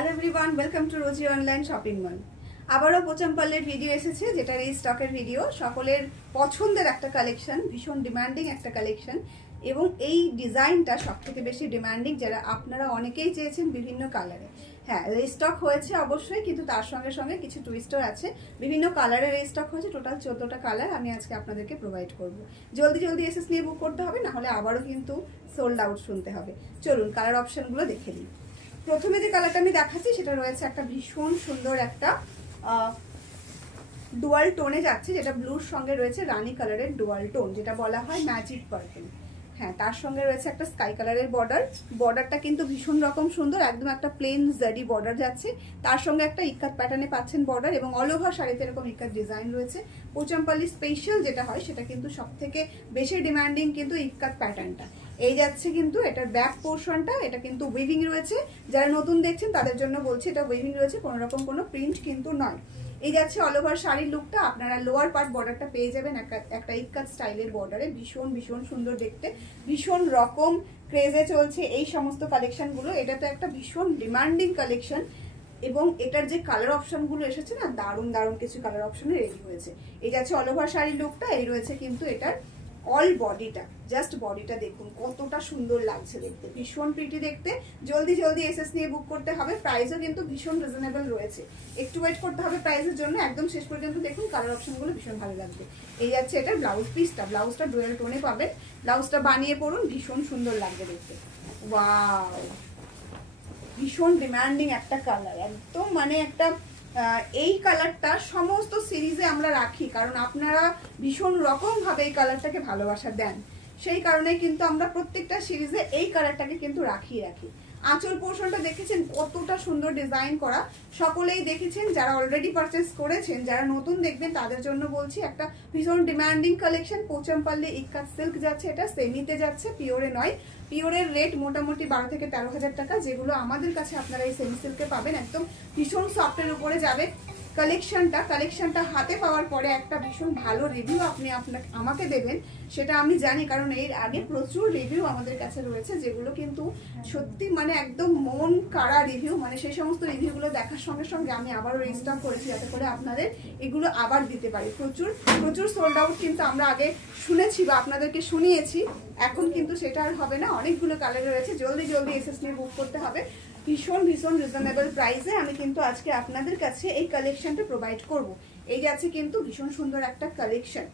Hello everyone, welcome to Rosy online shopping mall. আবারও পোচামপাল্লের video এসেছে, যেটা এই স্টকের ভিডিও। সকলের পছন্দের একটা কালেকশন, ভীষণ ডিমান্ডিং একটা কালেকশন, এবং এই ডিজাইনটা সব থেকে বেশি ডিমান্ডিং, যারা আপনারা অনেকেই চেয়েছেন বিভিন্ন কালারে। হ্যাঁ, স্টক হয়েছে অবশ্যই, কিন্তু তার সঙ্গে সঙ্গে কিছু টুইস্টও আছে। বিভিন্ন কালারের স্টক হয়েছে, টোটাল 14টা কালার আমি আজকে আপনাদেরকে প্রোভাইড করব। জলদি জলদি এসএস নিয়ে বুক করতে হবে, নাহলে আবারও কিন্তু সোল্ড আউট শুনতে হবে। চলুন কালার অপশনগুলো দেখে নিই। প্রথমে যে কালারটা আমি দেখাচ্ছি সেটা রয়েছে একটা ভীষণ সুন্দর একটা ডুয়াল টোনে যাচ্ছে, যেটা ব্লুর সঙ্গে রয়েছে রানী কালারের ডুয়াল টোন, যেটা বলা হয় ম্যাজিক পার্পল। হ্যাঁ, তার সঙ্গে রয়েছে একটা স্কাই কালারের বর্ডার। বর্ডারটা কিন্তু ভীষণ রকম সুন্দর, একদম একটা প্লেন জারি বর্ডার যাচ্ছে, তার সঙ্গে একটা ইক্কাত প্যাটার্নে পাচ্ছেন বর্ডার, এবং অল ওভার শাড়িতে এরকম ইক্কাত ডিজাইন রয়েছে। পোচামপাল্লি স্পেশাল যেটা হয় সেটা কিন্তু সব থেকে বেশি ডিমান্ডিং কিন্তু ইক্কাত প্যাটার্নটা। এই যাচ্ছে কিন্তু এটার ব্যাক পোর্শনটা, এটা কিন্তু উইভিং রয়েছে। যারা নতুন দেখছেন তাদের জন্য বলছি, এটা উইভিং রয়েছে, কোনো রকম কোনো প্রিন্ট কিন্তু নয়। এই যাচ্ছে অল ওভার শাড়ির লুকটা। আপনারা লোয়ার পার্ট বর্ডারটা পেয়ে যাবেন একটা ইক্কাত স্টাইলের বর্ডারে, ভীষণ ভীষণ সুন্দর দেখতে, ভীষণ রকম ক্রেজে চলছে এই সমস্ত কালেকশনগুলো। এটা তো একটা ভীষণ ডিমান্ডিং কালেকশন, এবং এটার যে কালার অপশনগুলো এসেছে না, দারুণ দারুণ কিছু কালার অপশনে রেডি হয়েছে। এই যাচ্ছে অল ওভার শাড়ির লুকটা। এই রয়েছে কিন্তু এটার অল বডিটা, জাস্ট বডিটা দেখুন কতটা সুন্দর লাগছে দেখতে, ভীষণ প্রিটি দেখতে। জলদি জলদি এসএস নিয়ে বুক করতে হবে। প্রাইসও কিন্তু ভীষণ রিজনেবল রয়েছে, একটু ওয়েট করতে হবে প্রাইসের জন্য। একদম শেষ পর্যন্ত দেখুন, কালার অপশনগুলো ভীষণ ভালো লাগবে। এই যাচ্ছে এটার ব্লাউজ পিসটা, ব্লাউজটা ডুয়েল টোনে পাবেন। ব্লাউজটা বানিয়ে পড়ুন, ভীষণ সুন্দর লাগবে দেখতে। ওয়াও, ভীষণ ডিমান্ডিং একটা কালার, একদম মানে একটা এই কালারটা সমস্ত সিরিজে আমরা রাখি, কারণ আপনারা ভীষণ রকম ভাবে এই কালারটাকে ভালোবাসা দেন, সেই কারণে কিন্তু আমরা প্রত্যেকটা সিরিজে এই কালারটাকে কিন্তু রাখি। আঁচল পোর্শনটা দেখেছেন কতটা সুন্দর ডিজাইন করা, সকলেই দেখেছেন। যারা অলরেডি পারচেস করেছেন, যারা নতুন দেখবেন তাদের জন্য বলছি, একটা ভীষণ ডিমান্ডিং কালেকশন। পোচামপাল্লি ইক্কাত সিল্ক যাচ্ছে, এটা সেমিতে যাচ্ছে, পিওরে নয়। পিওরের রেট মোটামুটি 12 থেকে 13,000 টাকা, যেগুলো আমাদের কাছে আপনারা এই সেমি সিল্কে পাবেন। একদম ভীষণ সফটের উপরে যাবে কালেকশনটা হাতে পাওয়ার পরে একটা ভীষণ ভালো রিভিউ আপনি আমাকে দেবেন, সেটা আমি জানি, কারণ এর আগে প্রচুর রিভিউ আমাদের কাছে রয়েছে, যেগুলো কিন্তু সত্যি মানে একদম মন কাড়া রিভিউ। মানে সেই সমস্ত রিভিউগুলো দেখার সঙ্গে সঙ্গে আমি আবারও রিস্টক করেছি, যাতে করে আপনাদের এগুলো আবার দিতে পারি। প্রচুর প্রচুর সোল্ড আউট কিন্তু আমরা আগে শুনেছি বা আপনাদেরকে শুনিয়েছি, এখন কিন্তু সেটা আর হবে না। অনেকগুলো কালার রয়েছে, জলদি জলদি এসএস নিয়ে বুক করতে হবে। ভীষণ ভীষণ রিজনেবল প্রাইসে আমি কিন্তু আজকে আপনাদের কাছে এই কালেকশনটা প্রোভাইড করব। এই যাচ্ছে কিন্তু ভীষণ সুন্দর একটা কালেকশন।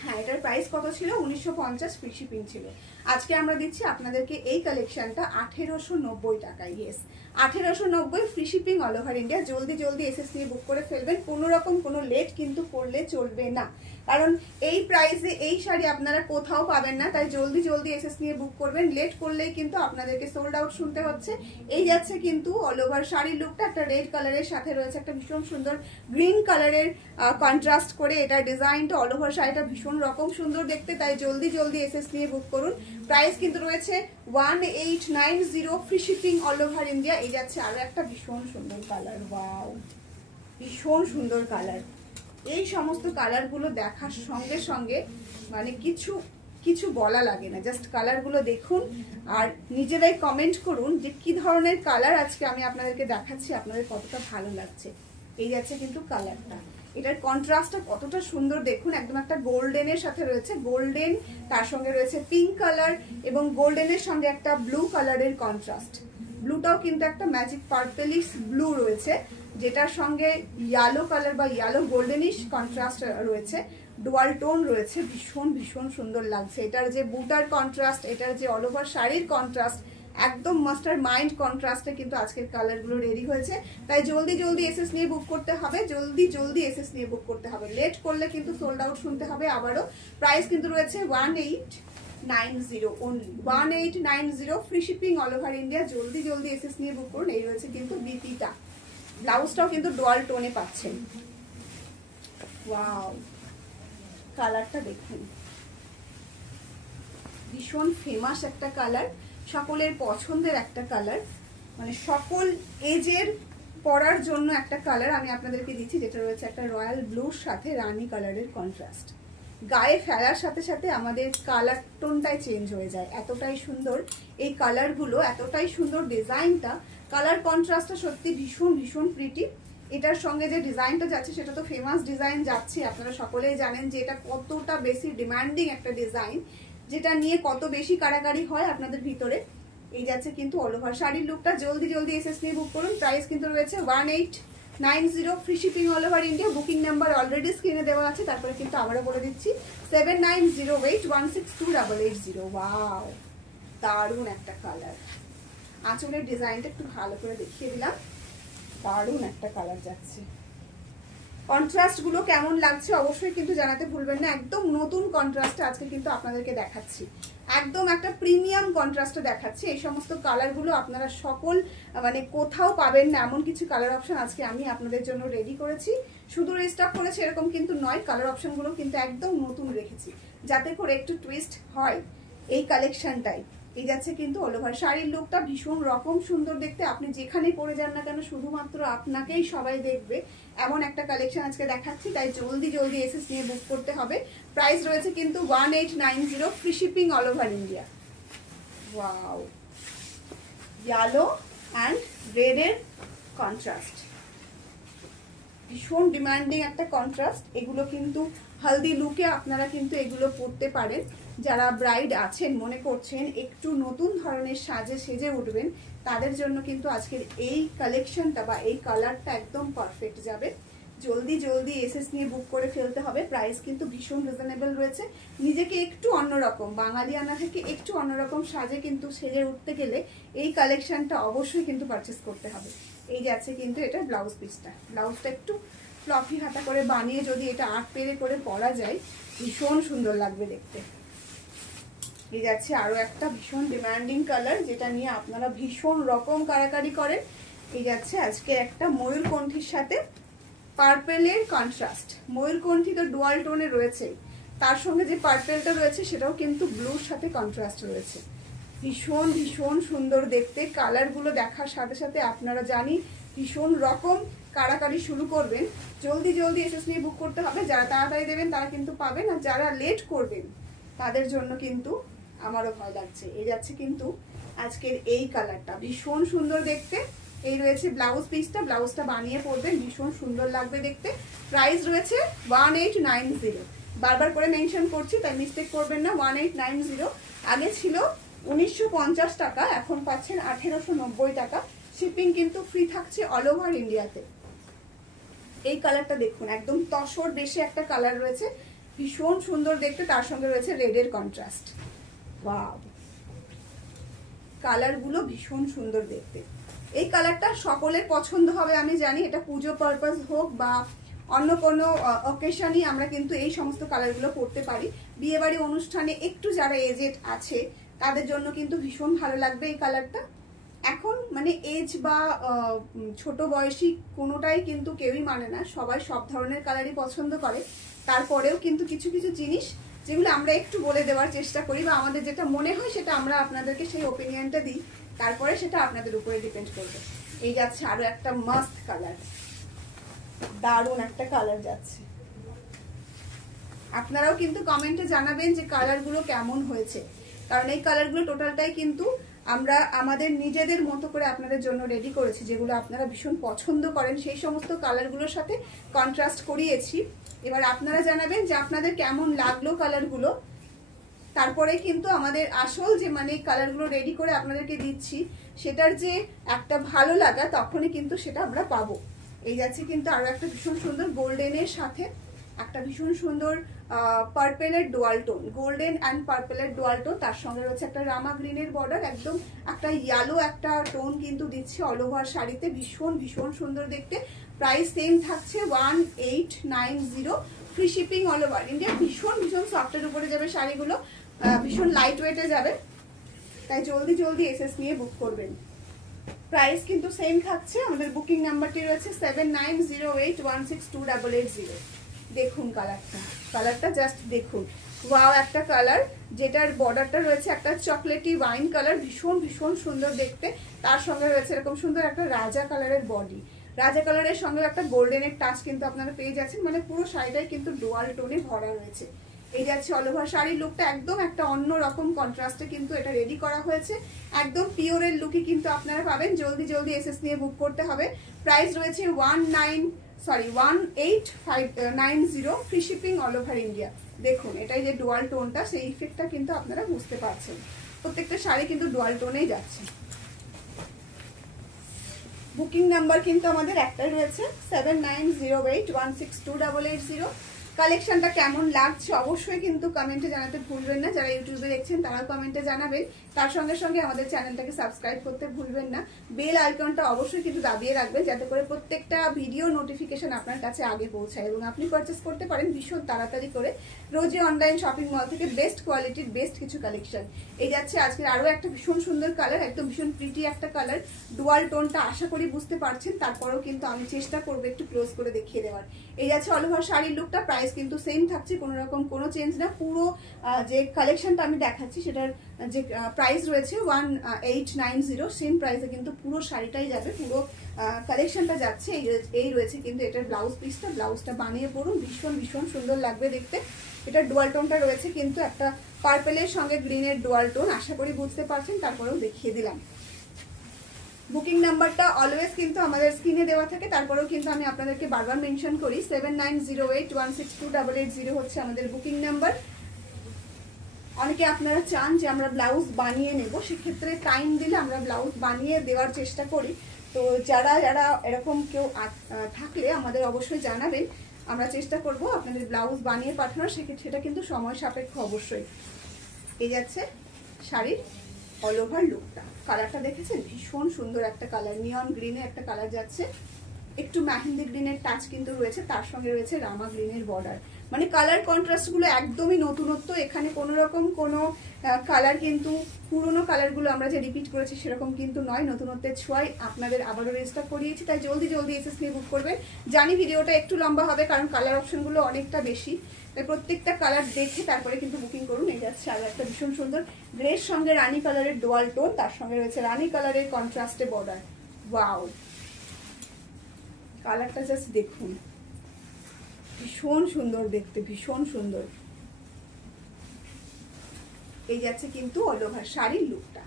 হ্যাঁ, এটার প্রাইস কত ছিল? 1950 ফ্রি শিপিং ছিল। আজকে আমরা দিচ্ছি আপনাদেরকে এই কালেকশনটা 1890 টাকায়। Yes, 1890 free shipping all over India. জলদি জলদি এসএস নিয়ে বুক করে ফেলবেন, কোনো রকম কোনো লেট কিন্তু করলে চলবে না, কারণ এই প্রাইসে এই শাড়ি আপনারা কোথাও পাবেন না। তাই জলদি জলদি এসএস নিয়ে বুক করবেন, লেট করলেই কিন্তু আপনাদেরকে সোল্ড আউট শুনতে হচ্ছে। এই যাচ্ছে কিন্তু অল ওভার শাড়ির লুকটা, একটা রেড কালারের সাথে রয়েছে একটা ভীষণ সুন্দর গ্রিন কালারের কন্ট্রাস্ট করে। এটা ডিজাইনটা অল ওভার শাড়িটা ভীষণ রকম সুন্দর দেখতে, তাই জলদি জলদি এসএস নিয়ে বুক করুন। প্রাইস কিন্তু রয়েছে 1890 free shipping all over India. এই যাচ্ছে আরো একটা ভীষণ সুন্দর কালার, ওয়াও, ভীষণ সুন্দর কালার। এই সমস্ত কালারগুলো দেখার সঙ্গে সঙ্গে মানে কিছু কিছু বলা লাগে না, জাস্ট কালারগুলো দেখুন আর নিজেরাই কমেন্ট করুন যে কি ধরনের কালার আজকে আমি আপনাদেরকে দেখাচ্ছি, আপনাদের কতটা ভালো লাগছে। এই যাচ্ছে কিন্তু কালারটা, এটার কন্ট্রাস্টটা কতটা সুন্দর দেখুন, একদম একটা গোল্ডেনের সাথে রয়েছে গোল্ডেন, তার সঙ্গে রয়েছে পিঙ্ক কালার, এবং গোল্ডেনের সঙ্গে একটা ব্লু কালারের কন্ট্রাস্ট। ব্লুটাও কিন্তু একটা ম্যাজিক পার্পলিশ ব্লু রয়েছে, যেটার সঙ্গে ইয়েলো কালার বা ইয়েলো গোল্ডেনিশ কন্ট্রাস্ট রয়েছে, ডুয়াল টোন রয়েছে, ভীষণ ভীষণ সুন্দর লাগছে। এটার যে বুটার কন্ট্রাস্ট, এটার যে অল ওভার শাড়ির কন্ট্রাস্ট, একদম মাস্টার মাইন্ড কন্ট্রাস্টে কিন্তু আজকের কালারগুলো রেডি হয়েছে। তাই জলদি জলদি এসএস নিয়ে বুক করতে হবে, জলদি জলদি এসএস নিয়ে বুক করতে হবে, লেট করলে কিন্তু সোল্ড আউট শুনতে হবে আবারও। প্রাইস কিন্তু রয়েছে 1890 only, 1890 free shipping all over India. জলদি জলদি এসএস নিয়ে বুক করুন। এই রয়েছে কিন্তু বিপিটা, ব্লাউজটাও কিন্তু ডুয়াল টোনে পাচ্ছেন। ওয়াও, কালারটা দেখুন, ভীষণ ফেমাস একটা কালার, সকলের পছন্দের একটা কালার, মানে সকল এজের পরার জন্য একটা কালার আমি আপনাদেরকে দিচ্ছি, যেটা রয়েছে একটা রয়্যাল ব্লুর সাথে রানী কালারের কন্ট্রাস্ট। গায়ে ফেলার সাথে সাথে আমাদের কালার টোনটাই চেঞ্জ হয়ে যায়, এতটাই সুন্দর এই কালারগুলো, এতটাই সুন্দর ডিজাইনটা, কালার কন্ট্রাস্টটা সত্যি ভীষণ ভীষণ প্রিটি। এটার সঙ্গে যে ডিজাইনটা যাচ্ছে সেটা তো ফেমাস ডিজাইন যাচ্ছে, আপনারা সকলেই জানেন যে এটা কতটা বেশি ডিমান্ডিং একটা ডিজাইন, যেটা নিয়ে কত বেশি কাড়াকাড়ি হয় আপনাদের ভিতরে। এই যাচ্ছে কিন্তু অল ওভার শাড়ির লুকটা। জলদি জলদি এসএস নিয়ে বুক করুন। প্রাইস কিন্তু রয়েছে 1890, free shipping all over India. Booking number already স্ক্রিনে দেওয়া আছে, তারপরে কিন্তু আবারও বলে দিচ্ছি 7908162880। ওয়াও, দারুণ একটা কালার। আঁচলের ডিজাইনটা একটু ভালো করে দেখিয়ে দিলাম, দারুণ একটা কালার যাচ্ছে। কন্ট্রাস্ট গুলো কেমন লাগছে অবশ্যই কিন্তু জানাতে ভুলবেন না। একদম নতুন কন্ট্রাস্ট আজকে কিন্তু আপনাদেরকে দেখাচ্ছি, একদম একটা প্রিমিয়াম কন্ট্রাস্টে দেখাচ্ছি। এই সমস্ত কালার গুলো আপনারা সকল মানে কোথাও পাবেন না এমন কিছু কালার অপশন আজকে আমি আপনাদের জন্য রেডি করেছি। শুধু রিস্টক করেছি এরকম কিন্তু নয়, কালার অপশন গুলো কিন্তু একদম নতুন রেখেছি যাতে করে একটু টুইস্ট হয় এই কালেকশনটাই। এই যাচ্ছে কিন্তু অল ওভার শাড়ির লুকটা ভীষণ রকম সুন্দর দেখতে। আপনি যেখানেই পরে যান না কেন শুধুমাত্র আপনাকেই সবাই দেখবে এমন একটা কালেকশন আজকে দেখাচ্ছি, তাই জলদি জলদি এসএস নিয়ে বুক করতে হবে। প্রাইস রয়েছে কিন্তু 1890, free shipping all over India. Wow, yellow and red এর কন্ট্রাস্ট, ভীষণ ডিমান্ডিং একটা কন্ট্রাস্ট। এগুলো কিন্তু হলদি লুকে আপনারা কিন্তু এগুলো পরতে পারেন। যারা ব্রাইড আছেন মনে করছেন একটু নতুন ধরনের সাজে সেজে উঠবেন, তাদের জন্য কিন্তু আজকের এই কালেকশনটা বা এই কালারটা একদম পারফেক্ট যাবে। জলদি জলদি এসএস নিয়ে বুক করে ফেলতে হবে। প্রাইস কিন্তু ভীষণ রিজনেবল রয়েছে। নিজেকে একটু অন্যরকম বাঙালিয়ানা থেকে একটু অন্যরকম সাজে কিন্তু সেজে উঠতে গেলে এই কালেকশনটা অবশ্যই কিন্তু পারচেস করতে হবে। এই যাচ্ছে কিন্তু এটা ব্লাউজ পিসটা। ব্লাউজটা একটু ফ্লফি হাতা করে বানিয়ে যদি এটা 8 পেরে করে পরা যায় ভীষণ সুন্দর লাগবে দেখতে। এই যাচ্ছে আরো একটা ভীষণ ডিমান্ডিং কালার, যেটা নিয়ে আপনারা ভীষণ রকম কাড়াকাড়ি করেন। এই যাচ্ছে আজকে একটা ময়ূরকণ্ঠীর সাথে পার্পেলের কন্ট্রাস্ট। ময়ূরকণ্ঠী তো ডুয়াল টোনে রয়েছে, তার সঙ্গে যে পার্পেলটা রয়েছে সেটাও কিন্তু ব্লুর সাথে কন্ট্রাস্ট রয়েছে। ভীষণ ভীষণ সুন্দর দেখতে। কালারগুলো দেখার সাথে সাথে আপনারা জানি ভীষণ রকম কাড়াকাড়ি শুরু করবেন। জলদি জলদি এসএস নিয়ে বুক করতে হবে। যারা তাড়াতাড়ি দেবেন তারা কিন্তু পাবেন, আর যারা লেট করবেন তাদের জন্য কিন্তু আমারও ভয় লাগছে। এই যাচ্ছে কিন্তু আজকের এই কালারটা ভীষণ সুন্দর দেখতে। এই রয়েছে ব্লাউজ পিসটা, ব্লাউজটা বানিয়ে পরবেন ভীষণ সুন্দর লাগবে দেখতে। প্রাইস রয়েছে 1890, বারবার করে মেনশন করছি তাই মিস্টেক করবেন না। 1890, আগে ছিল 1950 টাকা, এখন পাচ্ছেন 1890 টাকা। শিপিং কিন্তু ফ্রি থাকছে অল ওভার ইন্ডিয়াতে। এই কালারটা দেখুন, একদম তসর দেশে একটা কালার রয়েছে, ভীষণ সুন্দর দেখতে। তার সঙ্গে রয়েছে রেডের কন্ট্রাস্ট। ওয়াও, কালারগুলো ভীষণ সুন্দর দেখতে। এই কালারটা সকলের পছন্দ হবে আমি জানি। এটা পুজো পারপাস হোক বা অন্য কোনো অকেশনই আমরা কিন্তু এই সমস্ত কালারগুলো পরতে পারি। বিয়েবাড়ি অনুষ্ঠানে একটু যারা এজেড আছে তাদের জন্য কিন্তু ভীষণ ভালো লাগবে এই কালারটা। এখন মানে এজ বা ছোট বয়সী কোনোটাই কিন্তু কেউই মানে না, সবাই সব ধরনের কালারই পছন্দ করে। তারপরেও কিন্তু কিছু কিছু জিনিস যেগুলো আমরা একটু বলে দেওয়ার চেষ্টা করি বা আমাদের যেটা মনে হয় সেটা আমরা আপনাদেরকে সেই ওপিনিয়নটা দিই, তারপরে সেটা আপনাদের উপরে ডিপেন্ড করবে। এই যাচ্ছে আরো একটা মাস্ট কালার, দারুণ একটা কালার যাচ্ছে। আপনারাও কিন্তু কমেন্টে জানাবেন যে কালারগুলো কেমন হয়েছে, কারণ এই কালারগুলো টোটালটাই কিন্তু আমরা আমাদের নিজেদের মতো করে আপনাদের জন্য রেডি করেছি। যেগুলো আপনারা ভীষণ পছন্দ করেন সেই সমস্ত কালারগুলোর সাথে কন্ট্রাস্ট করিয়েছি। এবার আপনারা জানাবেন যে আপনাদের কেমন লাগলো কালারগুলো। তারপরে কিন্তু আমাদের আসল যে মানে কালারগুলো রেডি করে আপনাদেরকে দিচ্ছি সেটার যে একটা ভালো লাগা তখনই কিন্তু সেটা আমরা পাবো। এই যাচ্ছে কিন্তু আরো একটা ভীষণ সুন্দর গোল্ডেনের সাথে একটা ভীষণ সুন্দর পার্পেলের ডুয়াল টোন, গোল্ডেন অ্যান্ড পার্পেলের ডুয়াল টোন। তার সঙ্গে রয়েছে একটা রামা গ্রিনের বর্ডার, একদম একটা ইয়েলো একটা টোন কিন্তু দিচ্ছে অল ওভার শাড়িতে। ভীষণ ভীষণ সুন্দর দেখতে। প্রাইস সেম থাকছে 1890, free shipping all over India. ভীষণ ভীষণ সফটের উপরে যাবে শাড়িগুলো, ভীষণ লাইট ওয়েটে যাবে, তাই জলদি জলদি এসএস নিয়ে বুক করবেন। প্রাইস কিন্তু সেম থাকছে। আমাদের বুকিং নাম্বারটি রয়েছে 7908162880। দেখুন কালারটা জাস্ট দেখুন। ওয়াও, একটা কালার যেটার বর্ডারটা রয়েছে একটা চকলেটি ওয়াইন কালার, ভীষণ ভীষণ সুন্দর দেখতে। তার সঙ্গে রয়েছে এরকম সুন্দর একটা রাজা কালারের বডি, রাজা কালারের সঙ্গে একটা গোল্ডেনের টাচ কিন্তু আপনারা পেয়ে যাচ্ছেন। মানে পুরো শাড়িটাই কিন্তু ডুয়াল টোনে ভরা রয়েছে। এই যাচ্ছে অল ওভার শাড়ির লুকটা, একদম একটা অন্য রকম কন্ট্রাস্টে কিন্তু এটা রেডি করা হয়েছে। একদম পিওরের লুকই কিন্তু আপনারা পাবেন। জলদি জলদি এসএস নিয়ে বুক করতে হবে। প্রাইস রয়েছে 18,590, free shipping all over India. দেখুন এটাই যে ডুয়াল টোনটা, সেই ইফেক্টটা কিন্তু আপনারা বুঝতে পারছেন। প্রত্যেকটা শাড়ি কিন্তু ডুয়াল টোনেই যাচ্ছে। বুকিং নাম্বার কিন্তু আমাদের একটাই রয়েছে 7908162880। কালেকশনটা কেমন লাগছে অবশ্যই কিন্তু কমেন্টে জানাতে ভুলবেন না। যারা ইউটিউবে দেখছেন তারাও কমেন্টে জানাবেন। তার সঙ্গে সঙ্গে আমাদের চ্যানেলটাকে সাবস্ক্রাইব করতে ভুলবেন না। বেল আইকনটা অবশ্যই কিন্তু দাবিয়ে রাখবেন, যাতে করে প্রত্যেকটা ভিডিও নোটিফিকেশন আপনার কাছে আগে পৌঁছায় এবং আপনি পারচেস করতে পারেন ভীষণ তাড়াতাড়ি করে রোজই অনলাইন শপিং মল থেকে বেস্ট কোয়ালিটির বেস্ট কিছু কালেকশন। এই যাচ্ছে আজকে আরও একটা ভীষণ সুন্দর কালার, একদম ভীষণ প্রিটি একটা কালার। ডুয়াল টোনটা আশা করি বুঝতে পারছেন, তারপরেও কিন্তু আমি চেষ্টা করবো একটু ক্লোজ করে দেখিয়ে দেওয়ার। এই যাচ্ছে অল ওভার শাড়ির লুকটা। প্রাইস কিন্তু সেম থাকছে, কোনো রকম কোনো চেঞ্জ না। পুরো যে কালেকশনটা আমি দেখাচ্ছি সেটার যে প্রাইস রয়েছে 1890, সেম প্রাইসে কিন্তু পুরো শাড়িটাই যাবে, পুরো কালেকশনটা যাচ্ছে। এই রয়েছে কিন্তু এটার ব্লাউজ পিসটা, ব্লাউজটা বানিয়ে পড়ুন, ভীষণ ভীষণ সুন্দর লাগবে দেখতে। এটার ডুয়াল টোনটা রয়েছে কিন্তু একটা পার্পেলের সঙ্গে গ্রিনের ডুয়াল টোন, আশা করি বুঝতে পারছেন, তারপরেও দেখিয়ে দিলাম। বুকিং নাম্বারটা অলওয়েজ কিন্তু আমাদের স্ক্রিনে দেওয়া থাকে, তারপরেও কিন্তু আমি আপনাদেরকে বারবার মেনশন করি 7908162880 হচ্ছে আমাদের বুকিং নাম্বার। অনেকে আপনারা চান যে আমরা ব্লাউজ বানিয়ে নেব, সেক্ষেত্রে টাইম দিলে আমরা ব্লাউজ বানিয়ে দেওয়ার চেষ্টা করি। তো যারা যারা এরকম কেউ থাকলে আমাদের অবশ্যই জানাবেন, আমরা চেষ্টা করব আপনাদের ব্লাউজ বানিয়ে পাঠানোর। সেটা কিন্তু সময় সাপেক্ষ অবশ্যই। এই যাচ্ছে শাড়ির অল ওভার লুকটা। কালারটা দেখেছেন, ভীষণ সুন্দর একটা কালার, নিয়ন গ্রিনে একটা কালার যাচ্ছে, একটু মেহেন্দি গ্রিনের টাচ কিন্তু রয়েছে, তার সঙ্গে রয়েছে রামা গ্রিনের বর্ডার। মানে কালার কন্ট্রাস্টগুলো একদমই নতুনত্ব, এখানে কোনো রকম কোনো কালার কিন্তু পুরোনো কালারগুলো আমরা যে রিপিট করেছি সেরকম কিন্তু নয়, নতুনত্বের ছোঁয়ায় আপনাদের আবারও রেজিস্টার করিয়েছি। তাই জলদি জলদি এসএস নিয়ে বুক করবেন। জানি ভিডিওটা একটু লম্বা হবে কারণ কালার অপশনগুলো অনেকটা বেশি, তাই প্রত্যেকটা কালার দেখে তারপরে কিন্তু বুকিং করুন। এই যাচ্ছে আর একটা ভীষণ সুন্দর গ্রের সঙ্গে রানী কালারের ডুয়াল টোন, তার সঙ্গে রয়েছে রানী কালারের কন্ট্রাস্টে বর্ডার। ওয়াও, কালারটা জাস্ট দেখুন, ভীষণ সুন্দর দেখতে, ভীষণ সুন্দর। এই যাচ্ছে কিন্তু অল ওভার শাড়ির লুকটা,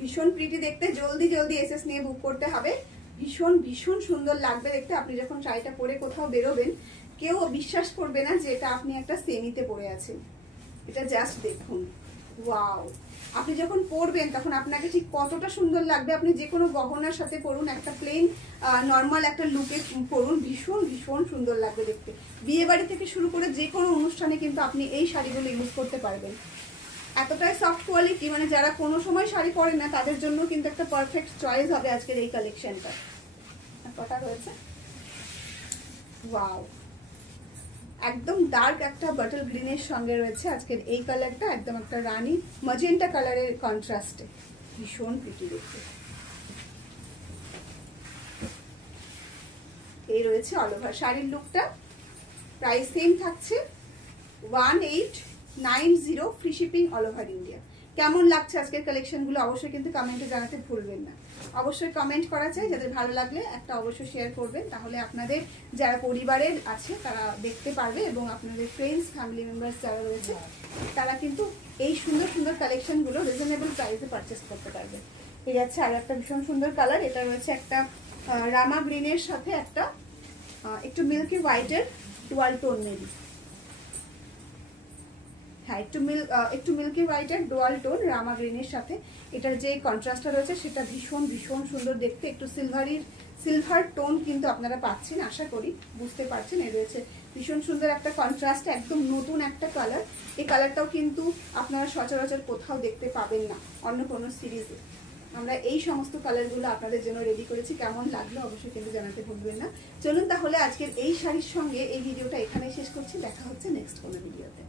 ভীষণ প্রিটি দেখতে। জলদি জলদি এসএস নিয়ে বুক করতে হবে। ভীষণ ভীষণ সুন্দর লাগবে দেখতে। আপনি যখন শাড়িটা পরে কোথাও বেরোবেন, কেউ বিশ্বাস করবে না যে এটা আপনি একটা সেমিতে পরে আছেন। এটা জাস্ট দেখুন, ওয়াও। আপনি যখন পরবেন তখন আপনাকে ঠিক কতটা সুন্দর লাগবে। আপনি যে কোনো গহনার সাথে পরুন, একটা প্লেন নর্মাল একটা লুকে পরুন, ভীষণ ভীষণ সুন্দর লাগবে দেখতে। বিয়ে বাড়ি থেকে শুরু করে যে কোনো অনুষ্ঠানে কিন্তু আপনি এই শাড়িগুলো ইউজ করতে পারবেন। এতটাই সফট কোয়ালিটি, মানে যারা কোনো সময় শাড়ি পরেন না তাদের জন্য কিন্তু একটা পারফেক্ট চয়েস হবে আজকের এই কালেকশনটা। কটা রয়েছে, ওয়াও, একদম ডার্ক একটা বাটল গ্রিনের সঙ্গে রয়েছে আজকের এই কালারটা, একদম একটা রানী ম্যাজেন্টা কালারের কন্ট্রাস্টে, ভীষণ প্রিটি দেখতে। এই রয়েছে অল ওভার শাড়ির লুকটা। প্রাইস সেম থাকছে 1890, free shipping all over India. কেমন লাগছে আজকের কালেকশনগুলো অবশ্যই কিন্তু কমেন্টে জানাতে ভুলবেন না। অবশ্যই কমেন্ট করা চাই, যাদের ভালো লাগলে একটা অবশ্যই শেয়ার করবেন, তাহলে আপনাদের যারা পরিবারের আছে তারা দেখতে পারবে এবং আপনাদের ফ্রেন্ডস ফ্যামিলি মেম্বার্স যারা রয়েছে তারা কিন্তু এই সুন্দর সুন্দর কালেকশনগুলো রিজনেবল প্রাইসে পারচেস করতে পারবে। ঠিক আছে, আর একটা ভীষণ সুন্দর কালার, এটা রয়েছে একটা রামা গ্রিনের সাথে একটা একটু মিল্কি হোয়াইটের ডুয়াল টোন নেই। হ্যাঁ, একটু মিল্কি হোয়াইটের ডুয়াল টোন রামা গ্রিনের সাথে এটার যে কন্ট্রাস্টটা রয়েছে সেটা ভীষণ ভীষণ সুন্দর দেখতে। একটু সিলভার টোন কিন্তু আপনারা পাচ্ছেন, আশা করি বুঝতে পারছেন। এর রয়েছে ভীষণ সুন্দর একটা কন্ট্রাস্ট, একদম নতুন একটা কালার। এই কালারটাও কিন্তু আপনারা সচরাচর কোথাও দেখতে পাবেন না অন্য কোনো সিরিজে। আমরা এই সমস্ত কালারগুলো আপনাদের জন্য রেডি করেছি। কেমন লাগলো অবশ্যই কিন্তু জানাতে ভুলবেন না। চলুন তাহলে আজকের এই শাড়ির সঙ্গে এই ভিডিওটা এখানে শেষ করছি। দেখা হচ্ছে নেক্সট কোনো ভিডিওতে।